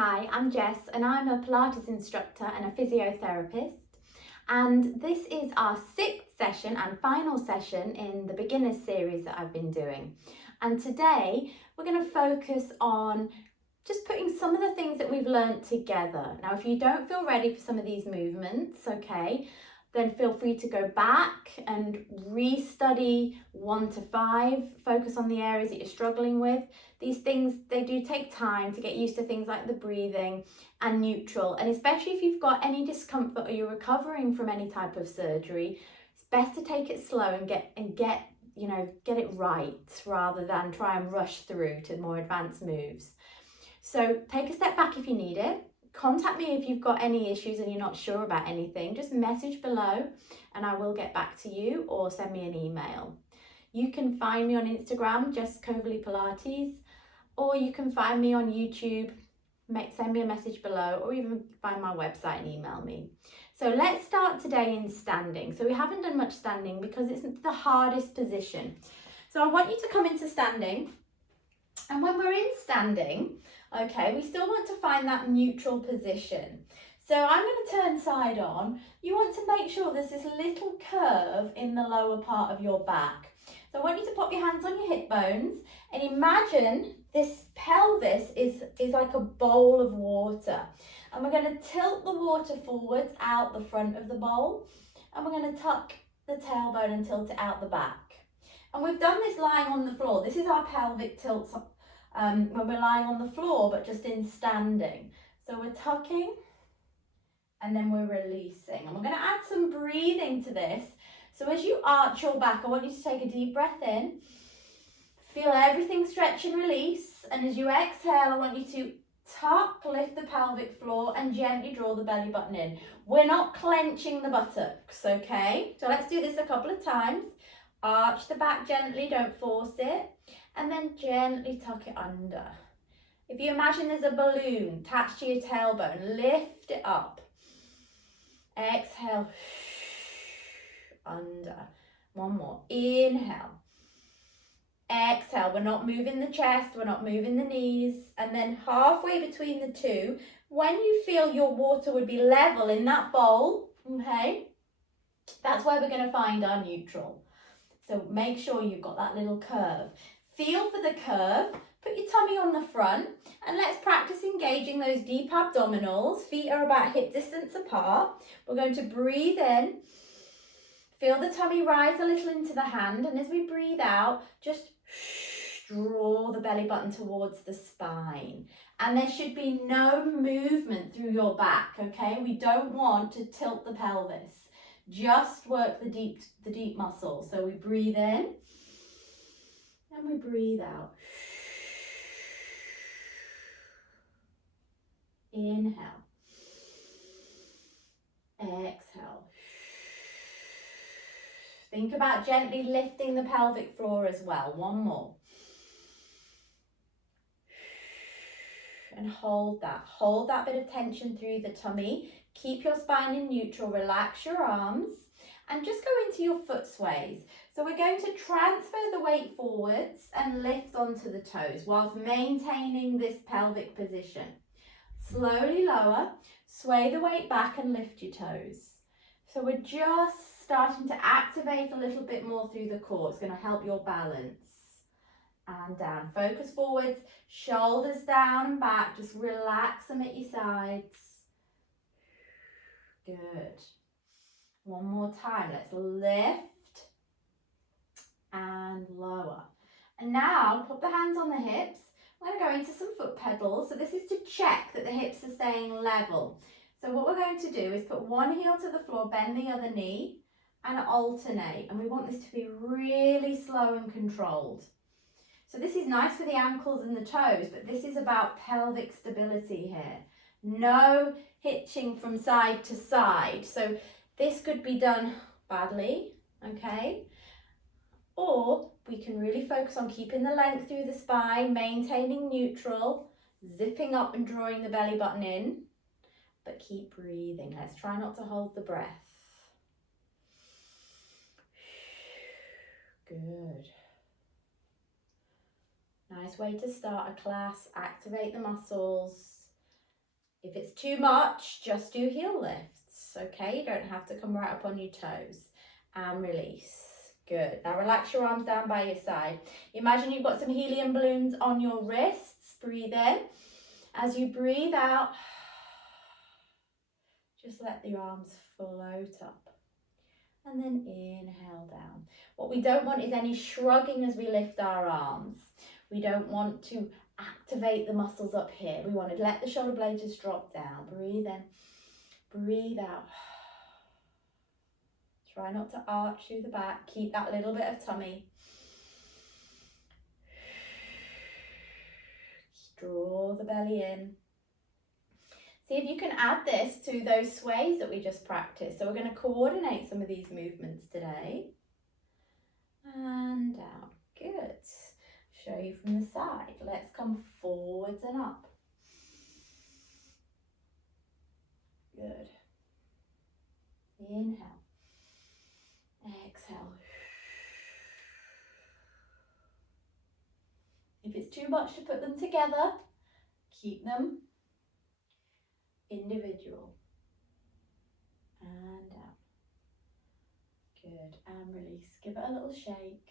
Hi, I'm Jess and I'm a Pilates instructor and a physiotherapist. And this is our 6th session and final session in the beginners series that I've been doing. And today we're going to focus on just putting some of the things that we've learned together. Now, if you don't feel ready for some of these movements, okay, then feel free to go back and re-study 1 to 5, focus on the areas that you're struggling with. These things, they do take time to get used to things like the breathing and neutral, and especially if you've got any discomfort or you're recovering from any type of surgery, it's best to take it slow and get it right rather than try and rush through to more advanced moves. So take a step back if you need it. Contact me if you've got any issues and you're not sure about anything. Just message below and I will get back to you, or send me an email. You can find me on Instagram, Jess Coverley Pilates, or you can find me on YouTube, send me a message below, or even find my website and email me. So let's start today in standing. So we haven't done much standing because it's the hardest position. So I want you to come into standing, and when we're in standing, okay, we still want to find that neutral position. So I'm going to turn side on. You want to make sure there's this little curve in the lower part of your back. So I want you to pop your hands on your hip bones and imagine this pelvis is like a bowl of water. And we're going to tilt the water forwards out the front of the bowl, and we're going to tuck the tailbone and tilt it out the back. And we've done this lying on the floor. This is our pelvic tilt when we're lying on the floor, but just in standing. So we're tucking and then we're releasing. And we're going to add some breathing to this. So as you arch your back, I want you to take a deep breath in. Feel everything stretch and release. And as you exhale, I want you to tuck, lift the pelvic floor and gently draw the belly button in. We're not clenching the buttocks, okay? So let's do this a couple of times. Arch the back gently, don't force it. And then gently tuck it under. If you imagine there's a balloon attached to your tailbone, lift it up. Exhale, under. One more. Inhale. Exhale. We're not moving the chest, we're not moving the knees. And then halfway between the two, when you feel your water would be level in that bowl, okay, that's where we're going to find our neutral. So make sure you've got that little curve. Feel for the curve, put your tummy on the front, and let's practice engaging those deep abdominals. Feet are about hip distance apart. We're going to breathe in, feel the tummy rise a little into the hand, and as we breathe out, just draw the belly button towards the spine. And there should be no movement through your back, okay? We don't want to tilt the pelvis. Just work the deep muscles. So we breathe in and we breathe out. Inhale. Exhale. Think about gently lifting the pelvic floor as well. One more. And hold that bit of tension through the tummy. Keep your spine in neutral, relax your arms, and just go into your foot sways. So we're going to transfer the weight forwards and lift onto the toes whilst maintaining this pelvic position. Slowly lower, sway the weight back and lift your toes. So we're just starting to activate a little bit more through the core. It's going to help your balance. And down, focus forwards, shoulders down and back, just relax them at your sides. Good. One more time, let's lift and lower. And now put the hands on the hips. We're going to go into some foot pedals. So this is to check that the hips are staying level. So what we're going to do is put one heel to the floor, bend the other knee and alternate. And we want this to be really slow and controlled. So this is nice for the ankles and the toes, but this is about pelvic stability here. No hitching from side to side. So this could be done badly, okay? Or we can really focus on keeping the length through the spine, maintaining neutral, zipping up and drawing the belly button in, but keep breathing. Let's try not to hold the breath. Good. Nice way to start a class, activate the muscles, If it's too much, just do heel lifts, okay? You don't have to come right up on your toes. And release. Good. Now relax your arms down by your side. Imagine you've got some helium balloons on your wrists. Breathe in. As you breathe out, just let the arms float up. And then inhale down. What we don't want is any shrugging as we lift our arms. We don't want to activate the muscles up here. We want to let the shoulder blades just drop down. Breathe in, breathe out. Try not to arch through the back. Keep that little bit of tummy. Draw the belly in. See if you can add this to those sways that we just practiced. So we're going to coordinate some of these movements today. And down. Good. Show you from the side. Let's come forwards and up. Good. Inhale. Exhale. If it's too much to put them together, keep them individual. And down. Good. And release. Give it a little shake.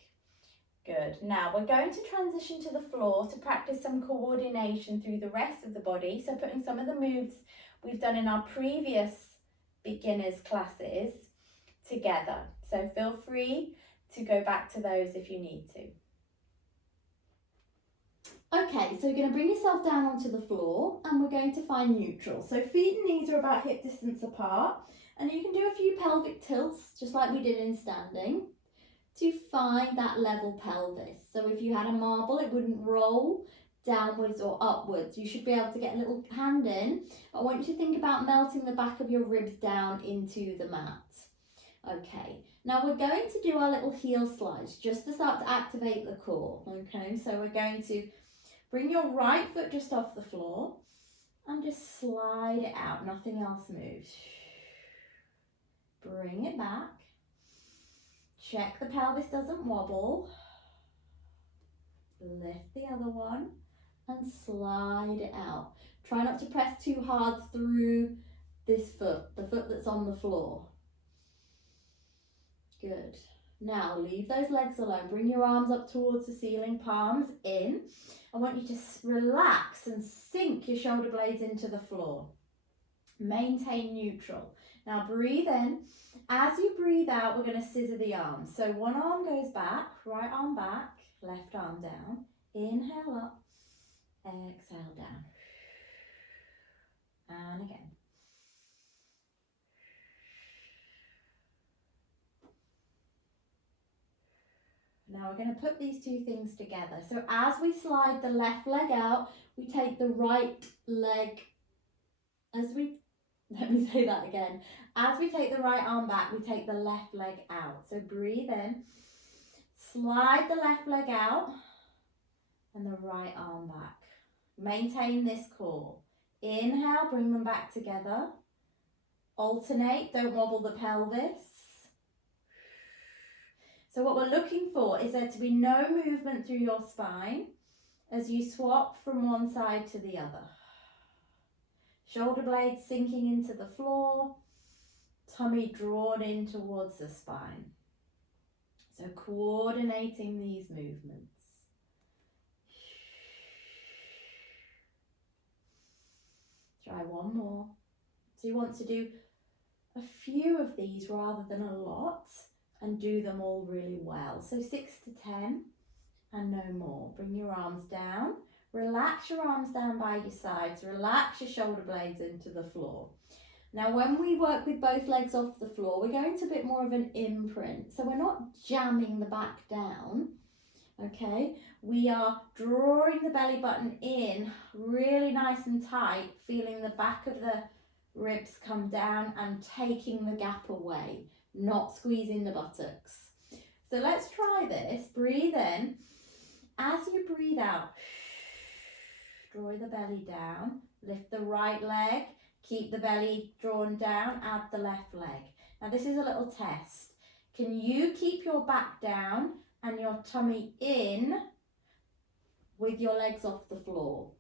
Good. Now we're going to transition to the floor to practice some coordination through the rest of the body. So putting some of the moves we've done in our previous beginners classes together. So feel free to go back to those if you need to. Okay, so you're going to bring yourself down onto the floor and we're going to find neutral. So feet and knees are about hip distance apart, and you can do a few pelvic tilts just like we did in standing to find that level pelvis. So if you had a marble, it wouldn't roll downwards or upwards. You should be able to get a little hand in. I want you to think about melting the back of your ribs down into the mat. Okay, now we're going to do our little heel slides just to start to activate the core. Okay, so we're going to bring your right foot just off the floor and just slide it out. Nothing else moves. Bring it back. Check the pelvis doesn't wobble. Lift the other one and slide it out. Try not to press too hard through this foot, the foot that's on the floor. Good. Now leave those legs alone. Bring your arms up towards the ceiling, palms in. I want you to relax and sink your shoulder blades into the floor. Maintain neutral. Now breathe in. As you breathe out, we're going to scissor the arms. So one arm goes back, right arm back, left arm down. Inhale up, exhale down. And again. Now we're going to put these two things together. So as we slide the left leg out, we take the right leg, let me say that again. As we take the right arm back, we take the left leg out. So breathe in, slide the left leg out, and the right arm back. Maintain this core. Inhale, bring them back together. Alternate, don't wobble the pelvis. So what we're looking for is there to be no movement through your spine as you swap from one side to the other. Shoulder blades sinking into the floor, tummy drawn in towards the spine. So coordinating these movements. Try one more. So you want to do a few of these rather than a lot, and do them all really well. So 6 to 10 and no more. Bring your arms down. Relax your arms down by your sides. Relax your shoulder blades into the floor. Now when we work with both legs off the floor, we're going to a bit more of an imprint. So we're not jamming the back down, okay? We are drawing the belly button in really nice and tight, feeling the back of the ribs come down and taking the gap away, not squeezing the buttocks. So let's try this. Breathe in. As you breathe out, draw the belly down. Lift the right leg. Keep the belly drawn down. Add the left leg. Now this is a little test. Can you keep your back down and your tummy in with your legs off the floor?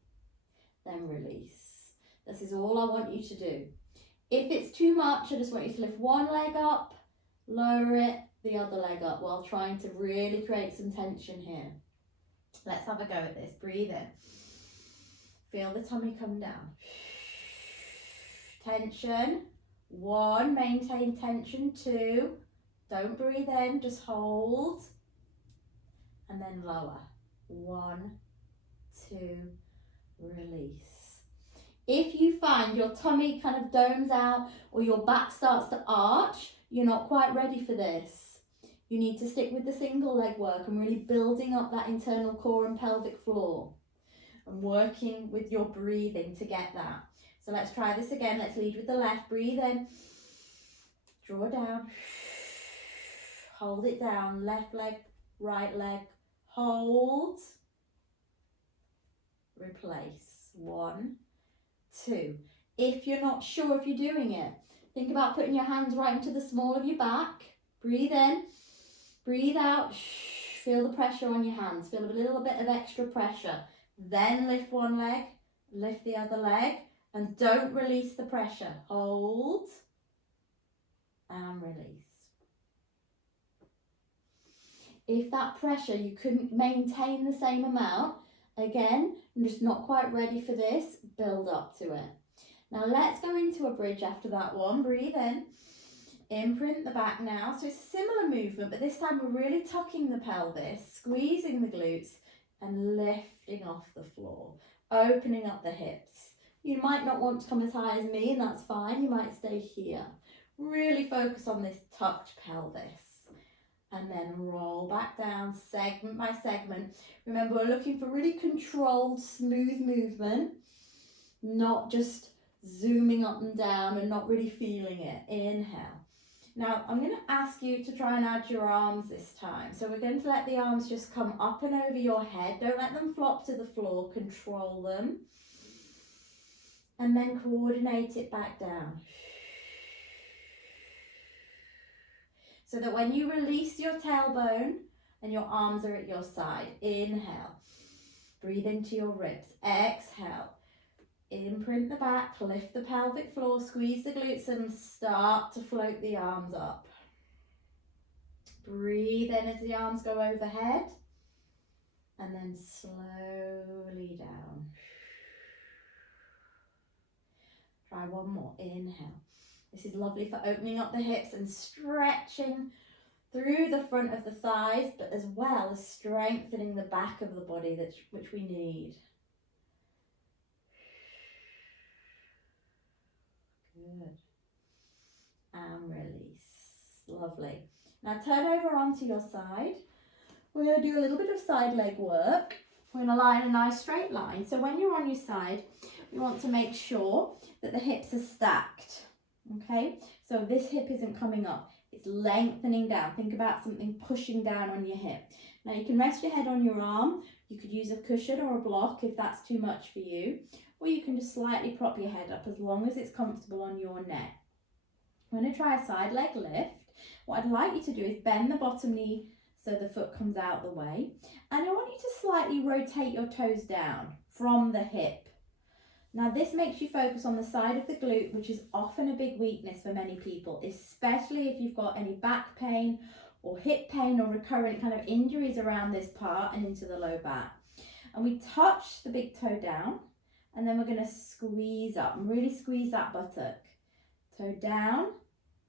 Then release. This is all I want you to do. If it's too much, I just want you to lift one leg up, lower it, the other leg up, while trying to really create some tension here. Let's have a go at this. Breathe in. Feel the tummy come down. Tension. 1, maintain tension. 2, don't breathe in, just hold. And then lower. 1, 2, release. If you find your tummy kind of domes out or your back starts to arch, you're not quite ready for this. You need to stick with the single leg work and really building up that internal core and pelvic floor and working with your breathing to get that. So let's try this again. Let's lead with the left. Breathe in, draw down, hold it down. Left leg, right leg, hold, replace. 1, 2. If you're not sure if you're doing it, think about putting your hands right into the small of your back. Breathe in, breathe out, feel the pressure on your hands, feel a little bit of extra pressure. Then lift one leg, lift the other leg, and don't release the pressure. Hold and release. If that pressure, you couldn't maintain the same amount, again, I'm just not quite ready for this, build up to it. Now let's go into a bridge after that one. Breathe in, imprint the back now. So it's a similar movement, but this time we're really tucking the pelvis, squeezing the glutes, and lifting off the floor, opening up the hips. You might not want to come as high as me, and that's fine. You might stay here. Really focus on this tucked pelvis. And then roll back down, segment by segment. Remember, we're looking for really controlled, smooth movement, not just zooming up and down and not really feeling it. Inhale. Now, I'm going to ask you to try and add your arms this time. So we're going to let the arms just come up and over your head. Don't let them flop to the floor. Control them. And then coordinate it back down. So that when you release your tailbone and your arms are at your side, inhale. Breathe into your ribs. Exhale. Imprint the back, lift the pelvic floor, squeeze the glutes and start to float the arms up. Breathe in as the arms go overhead and then slowly down. Try one more. Inhale. This is lovely for opening up the hips and stretching through the front of the thighs, but as well as strengthening the back of the body, which we need. Good. And release. Lovely. Now turn over onto your side. We're going to do a little bit of side leg work. We're going to lie in a nice straight line. So when you're on your side, we want to make sure that the hips are stacked. Okay, so this hip isn't coming up, it's lengthening down. Think about something pushing down on your hip. Now you can rest your head on your arm. You could use a cushion or a block if that's too much for you, or you can just slightly prop your head up as long as it's comfortable on your neck. I'm going to try a side leg lift. What I'd like you to do is bend the bottom knee so the foot comes out the way, and I want you to slightly rotate your toes down from the hip. Now this makes you focus on the side of the glute, which is often a big weakness for many people, especially if you've got any back pain or hip pain or recurrent kind of injuries around this part and into the low back. And we touch the big toe down, and then we're going to squeeze up and really squeeze that buttock. Toe down,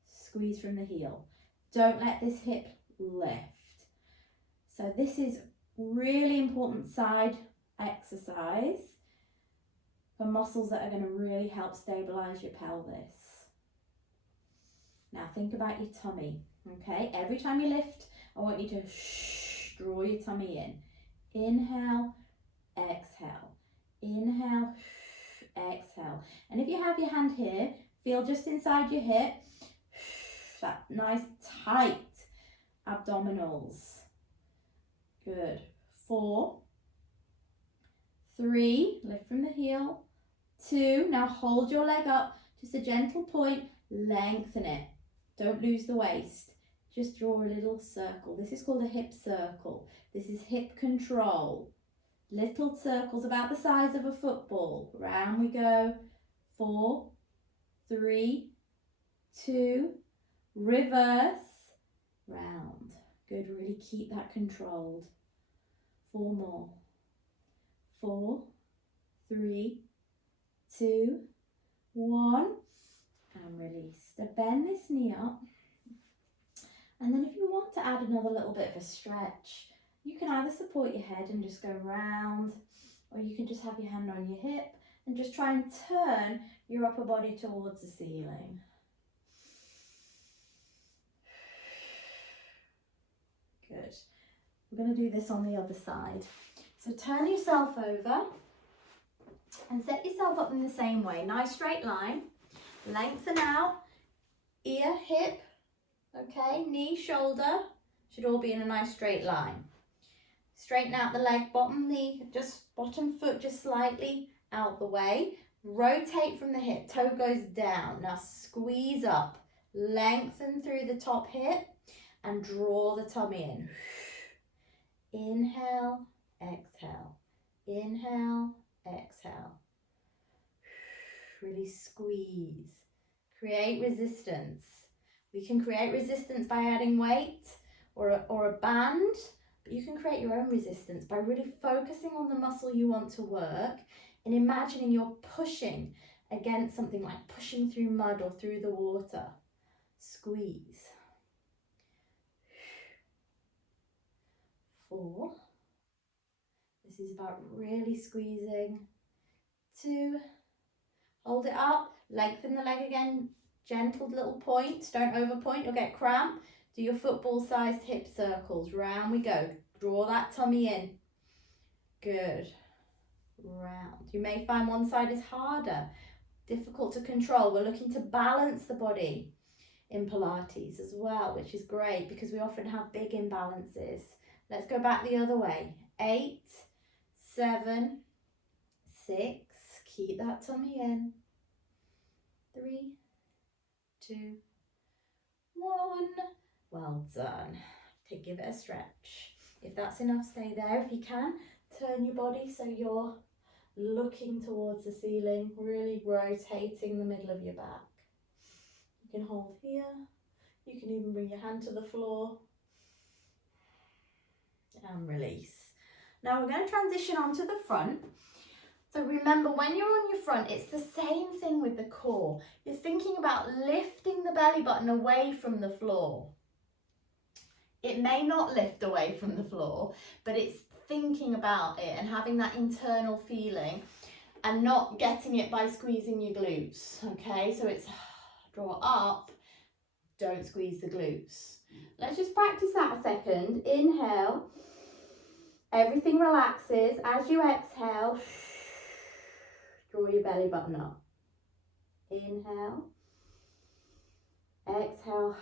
squeeze from the heel. Don't let this hip lift. So this is really important side exercise for muscles that are going to really help stabilize your pelvis. Now think about your tummy, okay? Every time you lift, I want you to draw your tummy in. Inhale, exhale. Inhale, exhale. And if you have your hand here, feel just inside your hip, that nice tight abdominals. Good. 4, 3, lift from the heel. 2, now hold your leg up, just a gentle point, lengthen it. Don't lose the waist. Just draw a little circle. This is called a hip circle. This is hip control. Little circles about the size of a football. Round we go. 4, 3, 2, reverse, round. Good, really keep that controlled. 4 more. 4, 3, 2, 1, and release. So bend this knee up. And then if you want to add another little bit of a stretch, you can either support your head and just go round, or you can just have your hand on your hip and just try and turn your upper body towards the ceiling. Good. We're going to do this on the other side. So turn yourself over and set yourself up in the same way. Nice straight line. Lengthen out, ear, hip, okay, knee, shoulder, should all be in a nice straight line. Straighten out the leg, bottom knee, just bottom foot just slightly out the way. Rotate from the hip, toe goes down. Now squeeze up, lengthen through the top hip and draw the tummy in. Inhale, exhale, inhale, exhale. Really squeeze. Create resistance. We can create resistance by adding weight or a band, but you can create your own resistance by really focusing on the muscle you want to work and imagining you're pushing against something, like pushing through mud or through the water. Squeeze. 4. This is about really squeezing. 2. Hold it up, lengthen the leg again, gentle little points, don't overpoint, you'll get cramp. Do your football-sized hip circles, round we go. Draw that tummy in. Good. Round. You may find one side is harder, difficult to control. We're looking to balance the body in Pilates as well, which is great because we often have big imbalances. Let's go back the other way. 8, 7, 6. Keep that tummy in. 3, 2, 1. Well done. Give it a stretch. If that's enough, stay there. If you can, turn your body so you're looking towards the ceiling, really rotating the middle of your back. You can hold here. You can even bring your hand to the floor. And release. Now we're going to transition onto the front. So remember, when you're on your front, it's the same thing with the core. You're thinking about lifting the belly button away from the floor. It may not lift away from the floor, but it's thinking about it and having that internal feeling and not getting it by squeezing your glutes, okay? So it's draw up, don't squeeze the glutes. Let's just practice that a second. Inhale, everything relaxes. As you exhale, draw your belly button up. Inhale, exhale,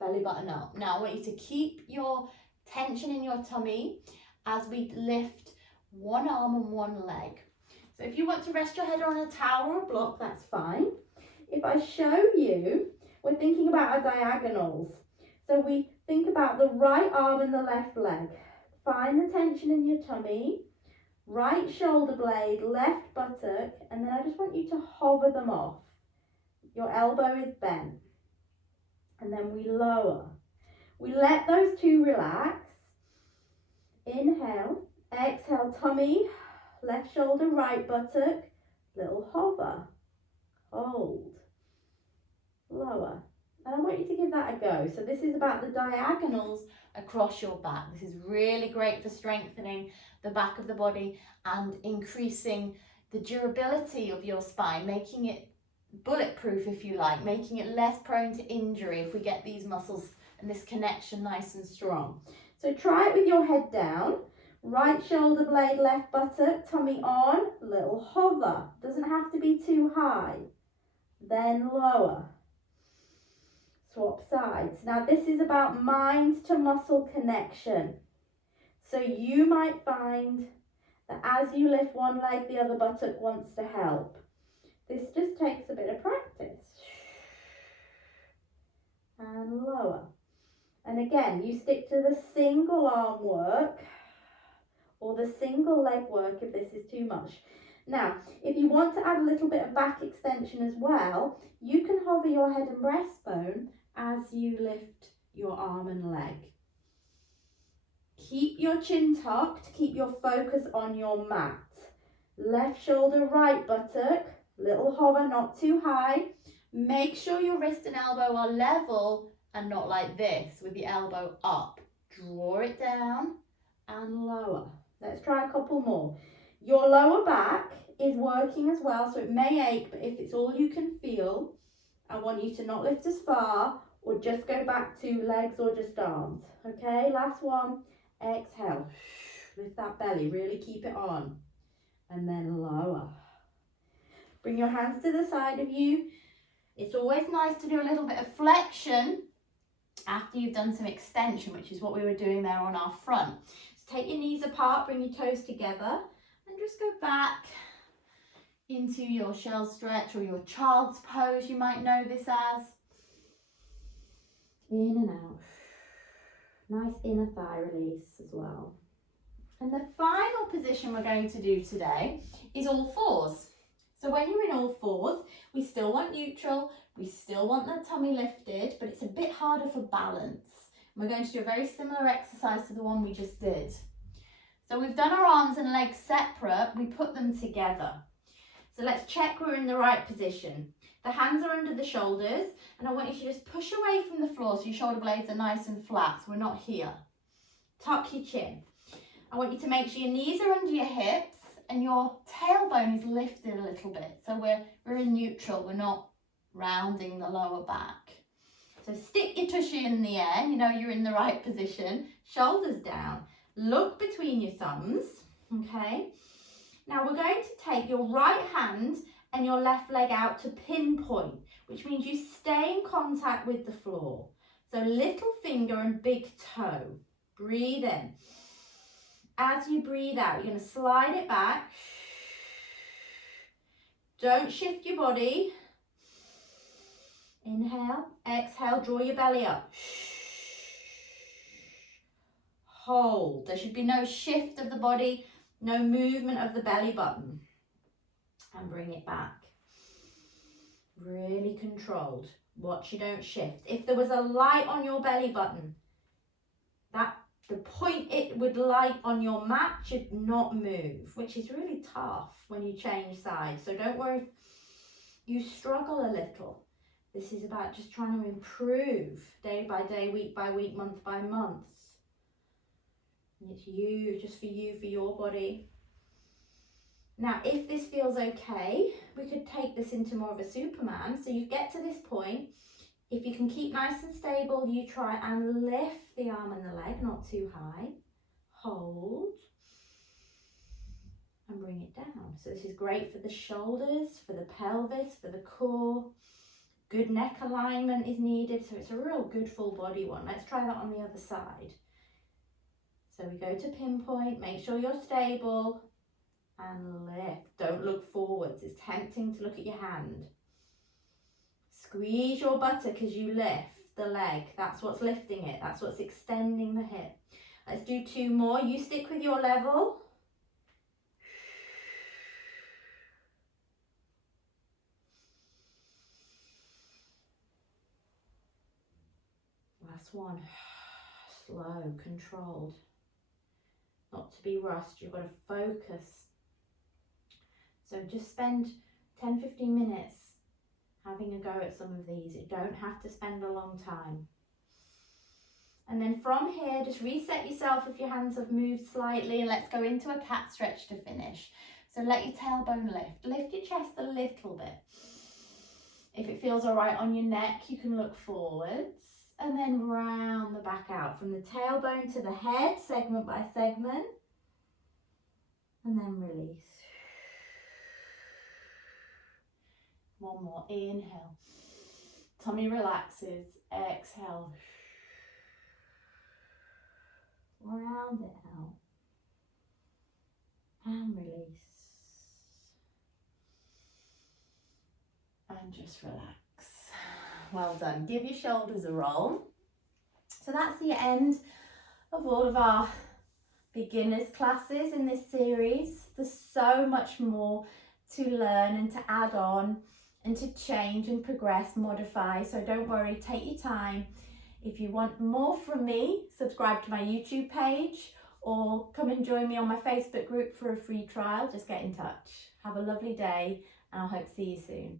belly button up. Now I want you to keep your tension in your tummy as we lift one arm and one leg. So if you want to rest your head on a towel or a block, that's fine. If I show you, we're thinking about our diagonals. So we think about the right arm and the left leg. Find the tension in your tummy, right shoulder blade, left buttock, and then I just want you to hover them off. Your elbow is bent. And then we lower. We let those two relax. Inhale, exhale, tummy, left shoulder, right buttock, little hover, hold, lower. And I want you to give that a go. So this is about the diagonals across your back. This is really great for strengthening the back of the body and increasing the durability of your spine, making it bulletproof, if you like, making it less prone to injury if we get these muscles and this connection nice and strong. So try it with your head down, right shoulder blade, left buttock, tummy on, little hover. Doesn't have to be too high. Then lower. Swap sides. Now this is about mind to muscle connection. So you might find that as you lift one leg, the other buttock wants to help. This just takes a bit of practice. And lower. And again, you stick to the single arm work or the single leg work if this is too much. Now, if you want to add a little bit of back extension as well, you can hover your head and breastbone as you lift your arm and leg. Keep your chin tucked, keep your focus on your mat. Left shoulder, right buttock, little hover, not too high. Make sure your wrist and elbow are level and not like this with the elbow up. Draw it down and lower. Let's try a couple more. Your lower back is working as well, so it may ache, but if it's all you can feel, I want you to not lift as far or just go back to legs or just arms. Okay, last one. Exhale. Lift that belly, really keep it on. And then lower. Bring your hands to the side of you. It's always nice to do a little bit of flexion after you've done some extension, which is what we were doing there on our front. So take your knees apart, bring your toes together, and just go back into your shell stretch or your child's pose, you might know this as. In and out. Nice inner thigh release as well. And the final position we're going to do today is all fours. So when you're in all fours, we still want neutral, we still want the tummy lifted, but it's a bit harder for balance. And we're going to do a very similar exercise to the one we just did. So we've done our arms and legs separate, we put them together. So let's check we're in the right position. The hands are under the shoulders, and I want you to just push away from the floor so your shoulder blades are nice and flat, so we're not here. Tuck your chin. I want you to make sure your knees are under your hips and your tailbone is lifted a little bit. So we're in neutral, we're not rounding the lower back. So stick your tushy in the air, you know you're in the right position. Shoulders down. Look between your thumbs, okay? Now we're going to take your right hand and your left leg out to pinpoint, which means you stay in contact with the floor. So little finger and big toe. Breathe in. As you breathe out, you're going to slide it back. Don't shift your body. Inhale, exhale, draw your belly up. Hold. There should be no shift of the body, no movement of the belly button. And bring it back. Really controlled. Watch you don't shift. If there was a light on your belly button, the point it would light on your mat should not move, which is really tough when you change sides. So don't worry if you struggle a little. This is about just trying to improve day by day, week by week, month by month. And it's you, just for you, for your body. Now, if this feels okay, we could take this into more of a Superman. So you get to this point. If you can keep nice and stable, you try and lift the arm and the leg, not too high. Hold. And bring it down. So this is great for the shoulders, for the pelvis, for the core. Good neck alignment is needed. So it's a real good full body one. Let's try that on the other side. So we go to pinpoint, make sure you're stable. And lift. Don't look forwards. It's tempting to look at your hand. Squeeze your buttock as you lift the leg. That's what's lifting it. That's what's extending the hip. Let's do two more. You stick with your level. Last one. Slow, controlled. Not to be rushed. You've got to focus. So just spend 10-15 minutes having a go at some of these. You don't have to spend a long time. And then from here, just reset yourself if your hands have moved slightly, and let's go into a cat stretch to finish. So let your tailbone lift. Lift your chest a little bit. If it feels all right on your neck, you can look forwards and then round the back out from the tailbone to the head, segment by segment, and then release. One more, inhale, tummy relaxes, exhale, round it out, and release, and just relax. Well done. Give your shoulders a roll. So that's the end of all of our beginners classes in this series. There's so much more to learn and to add on and to change and progress, modify. So don't worry, take your time. If you want more from me, subscribe to my YouTube page or come and join me on my Facebook group for a free trial. Just get in touch. Have a lovely day and I hope to see you soon.